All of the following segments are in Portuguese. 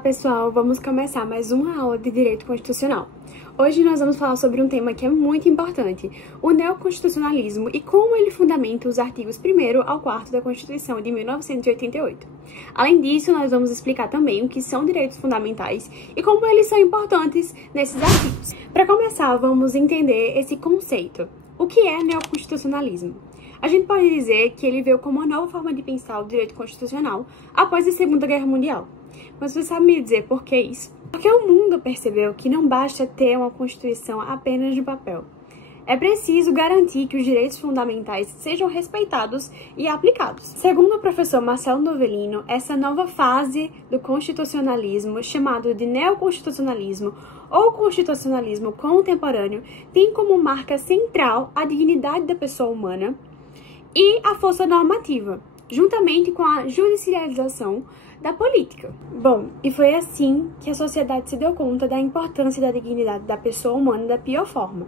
pessoal, vamos começar mais uma aula de Direito Constitucional. Hoje nós vamos falar sobre um tema que é muito importante, o neoconstitucionalismo e como ele fundamenta os artigos 1º ao 4º da Constituição de 1988. Além disso, nós vamos explicar também o que são direitos fundamentais e como eles são importantes nesses artigos. Para começar, vamos entender esse conceito. O que é neoconstitucionalismo? A gente pode dizer que ele veio como uma nova forma de pensar o direito constitucional após a Segunda Guerra Mundial. Mas você sabe me dizer por que isso? Porque o mundo percebeu que não basta ter uma Constituição apenas no papel. É preciso garantir que os direitos fundamentais sejam respeitados e aplicados. Segundo o professor Marcelo Novellino, essa nova fase do constitucionalismo, chamado de neoconstitucionalismo ou constitucionalismo contemporâneo, tem como marca central a dignidade da pessoa humana e a força normativa, juntamente com a judicialização da política. Bom, e foi assim que a sociedade se deu conta da importância da dignidade da pessoa humana da pior forma.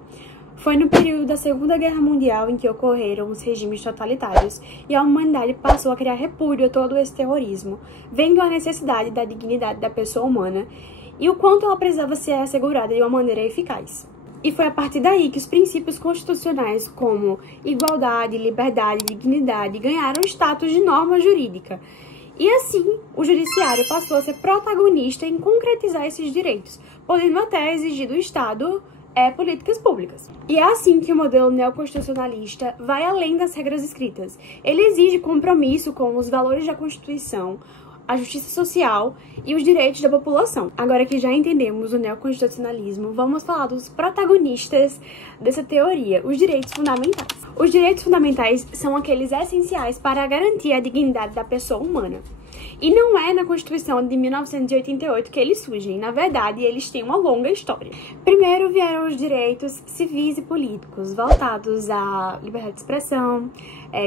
Foi no período da Segunda Guerra Mundial em que ocorreram os regimes totalitários e a humanidade passou a criar repúdio a todo esse terrorismo, vendo a necessidade da dignidade da pessoa humana e o quanto ela precisava ser assegurada de uma maneira eficaz. E foi a partir daí que os princípios constitucionais como igualdade, liberdade e dignidade ganharam status de norma jurídica. E assim, o judiciário passou a ser protagonista em concretizar esses direitos, podendo até exigir do Estado políticas públicas. E é assim que o modelo neoconstitucionalista vai além das regras escritas. Ele exige compromisso com os valores da Constituição, a justiça social e os direitos da população. Agora que já entendemos o neoconstitucionalismo, vamos falar dos protagonistas dessa teoria, os direitos fundamentais. Os direitos fundamentais são aqueles essenciais para garantir a dignidade da pessoa humana. E não é na Constituição de 1988 que eles surgem, na verdade, eles têm uma longa história. Primeiro vieram os direitos civis e políticos, voltados à liberdade de expressão,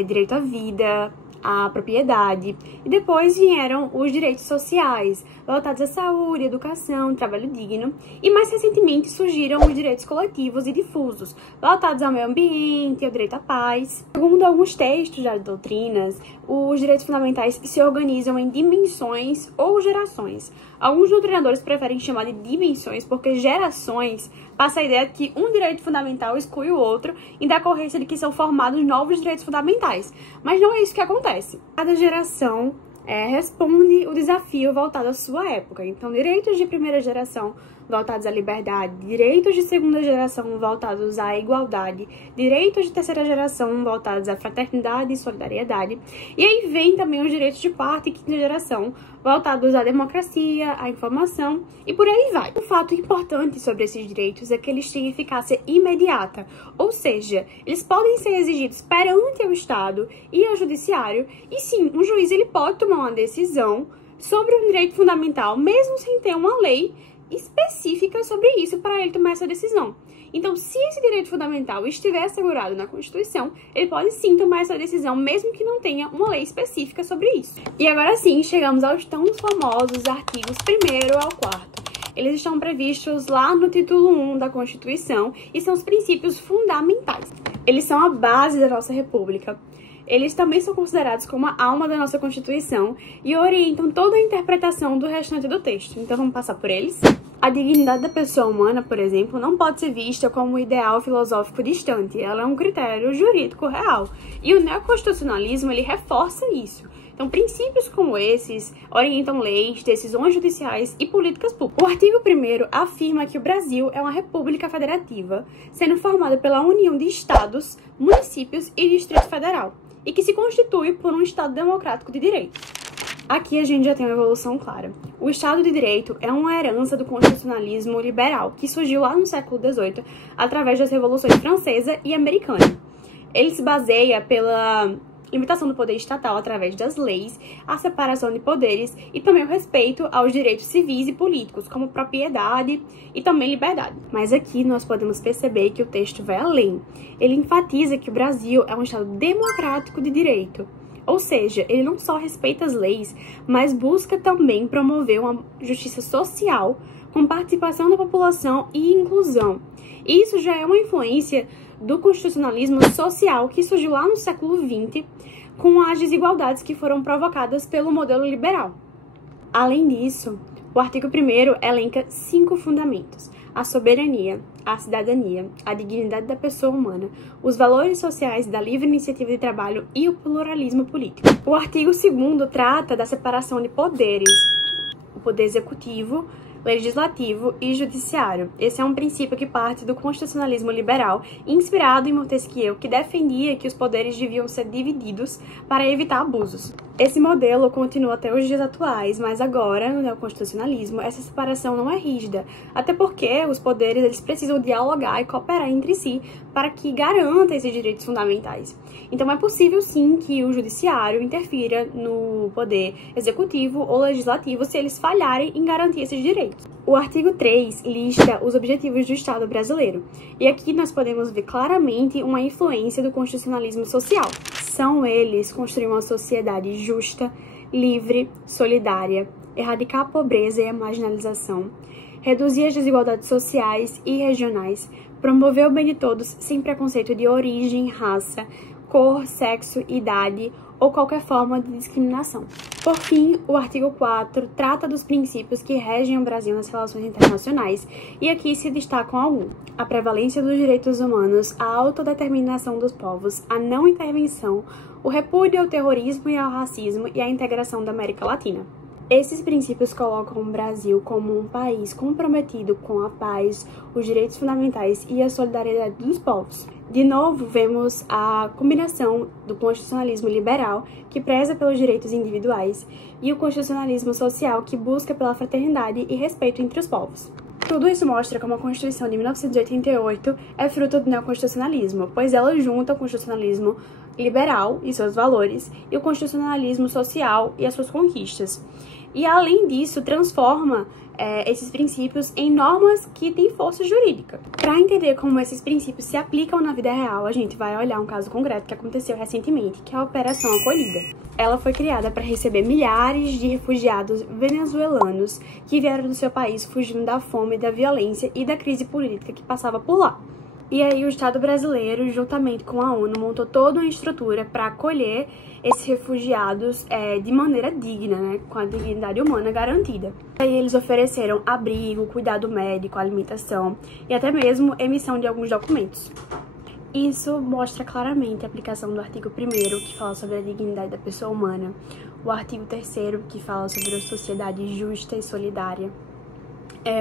direito à vida, a propriedade, e depois vieram os direitos sociais, voltados à saúde, educação, trabalho digno, e mais recentemente surgiram os direitos coletivos e difusos, voltados ao meio ambiente, ao direito à paz. Segundo alguns textos das doutrinas, os direitos fundamentais se organizam em dimensões ou gerações. Alguns doutrinadores preferem chamar de dimensões porque gerações passa a ideia de que um direito fundamental exclui o outro em decorrência de que são formados novos direitos fundamentais. Mas não é isso que acontece. Cada geração responde o desafio voltado à sua época. Então, direitos de primeira geração voltados à liberdade, direitos de segunda geração voltados à igualdade, direitos de terceira geração voltados à fraternidade e solidariedade. E aí vem também os direitos de quarta e quinta geração voltados à democracia, à informação e por aí vai. Um fato importante sobre esses direitos é que eles têm eficácia imediata, ou seja, eles podem ser exigidos perante o Estado e o Judiciário, e sim, um juiz ele pode tomar uma decisão sobre um direito fundamental, mesmo sem ter uma lei específica sobre isso para ele tomar essa decisão. Então, se esse direito fundamental estiver assegurado na Constituição, ele pode sim tomar essa decisão, mesmo que não tenha uma lei específica sobre isso. E agora sim, chegamos aos tão famosos artigos 1º ao 4º. Eles estão previstos lá no título 1 da Constituição e são os princípios fundamentais. Eles são a base da nossa República. Eles também são considerados como a alma da nossa Constituição e orientam toda a interpretação do restante do texto. Então vamos passar por eles? A dignidade da pessoa humana, por exemplo, não pode ser vista como um ideal filosófico distante. Ela é um critério jurídico real. E o neoconstitucionalismo, ele reforça isso. Então, princípios como esses orientam leis, decisões judiciais e políticas públicas. O artigo 1º afirma que o Brasil é uma república federativa, sendo formada pela união de estados, municípios e Distrito Federal, e que se constitui por um Estado democrático de direito. Aqui a gente já tem uma evolução clara. O Estado de Direito é uma herança do constitucionalismo liberal, que surgiu lá no século XVIII, através das revoluções francesa e americana. Ele se baseia pela limitação do poder estatal através das leis, a separação de poderes e também o respeito aos direitos civis e políticos, como propriedade e também liberdade. Mas aqui nós podemos perceber que o texto vai além. Ele enfatiza que o Brasil é um Estado democrático de direito. Ou seja, ele não só respeita as leis, mas busca também promover uma justiça social com participação da população e inclusão. E isso já é uma influência do constitucionalismo social que surgiu lá no século XX com as desigualdades que foram provocadas pelo modelo liberal. Além disso, O artigo 1º elenca 5 fundamentos: a soberania, a cidadania, a dignidade da pessoa humana, os valores sociais da livre iniciativa de trabalho e o pluralismo político. O artigo 2º trata da separação de poderes: o poder executivo, legislativo e judiciário. Esse é um princípio que parte do constitucionalismo liberal, inspirado em Montesquieu, que defendia que os poderes deviam ser divididos para evitar abusos. Esse modelo continua até os dias atuais, mas agora, no neoconstitucionalismo, essa separação não é rígida, até porque os poderes eles precisam dialogar e cooperar entre si para que garanta esses direitos fundamentais. Então é possível sim que o judiciário interfira no poder executivo ou legislativo se eles falharem em garantir esses direitos. O artigo 3 lista os objetivos do Estado brasileiro, e aqui nós podemos ver claramente uma influência do constitucionalismo social. São eles construir uma sociedade justa, livre, solidária, erradicar a pobreza e a marginalização, reduzir as desigualdades sociais e regionais, promover o bem de todos sem preconceito de origem, raça, cor, sexo, idade ou qualquer forma de discriminação. Por fim, o artigo 4 trata dos princípios que regem o Brasil nas relações internacionais, e aqui se destacam alguns: a prevalência dos direitos humanos, a autodeterminação dos povos, a não intervenção, o repúdio ao terrorismo e ao racismo e a integração da América Latina. Esses princípios colocam o Brasil como um país comprometido com a paz, os direitos fundamentais e a solidariedade dos povos. De novo, vemos a combinação do constitucionalismo liberal, que preza pelos direitos individuais, e o constitucionalismo social, que busca pela fraternidade e respeito entre os povos. Tudo isso mostra como a Constituição de 1988 é fruto do neoconstitucionalismo, pois ela junta o constitucionalismo liberal e seus valores e o constitucionalismo social e as suas conquistas. E, além disso, transforma esses princípios em normas que têm força jurídica. Para entender como esses princípios se aplicam na vida real, a gente vai olhar um caso concreto que aconteceu recentemente, que é a Operação Acolhida. Ela foi criada para receber milhares de refugiados venezuelanos que vieram do seu país fugindo da fome, da violência e da crise política que passava por lá. E aí o Estado brasileiro, juntamente com a ONU, montou toda uma estrutura para acolher esses refugiados de maneira digna, né, com a dignidade humana garantida. Aí eles ofereceram abrigo, cuidado médico, alimentação e até mesmo emissão de alguns documentos. Isso mostra claramente a aplicação do artigo 1º, que fala sobre a dignidade da pessoa humana, o artigo 3º, que fala sobre a sociedade justa e solidária,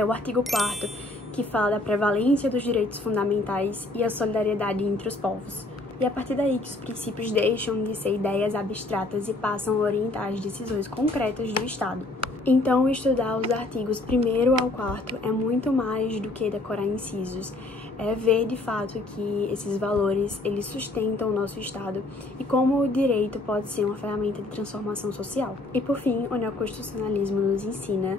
o artigo 4º, que fala da prevalência dos direitos fundamentais e a solidariedade entre os povos. E é a partir daí que os princípios deixam de ser ideias abstratas e passam a orientar as decisões concretas do Estado. Então, estudar os artigos 1º ao 4º é muito mais do que decorar incisos. É ver de fato que esses valores eles sustentam o nosso Estado e como o direito pode ser uma ferramenta de transformação social. E por fim, o neoconstitucionalismo nos ensina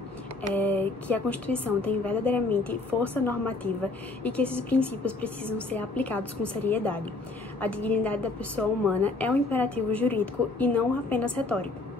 que a Constituição tem verdadeiramente força normativa e que esses princípios precisam ser aplicados com seriedade. A dignidade da pessoa humana é um imperativo jurídico e não apenas retórico.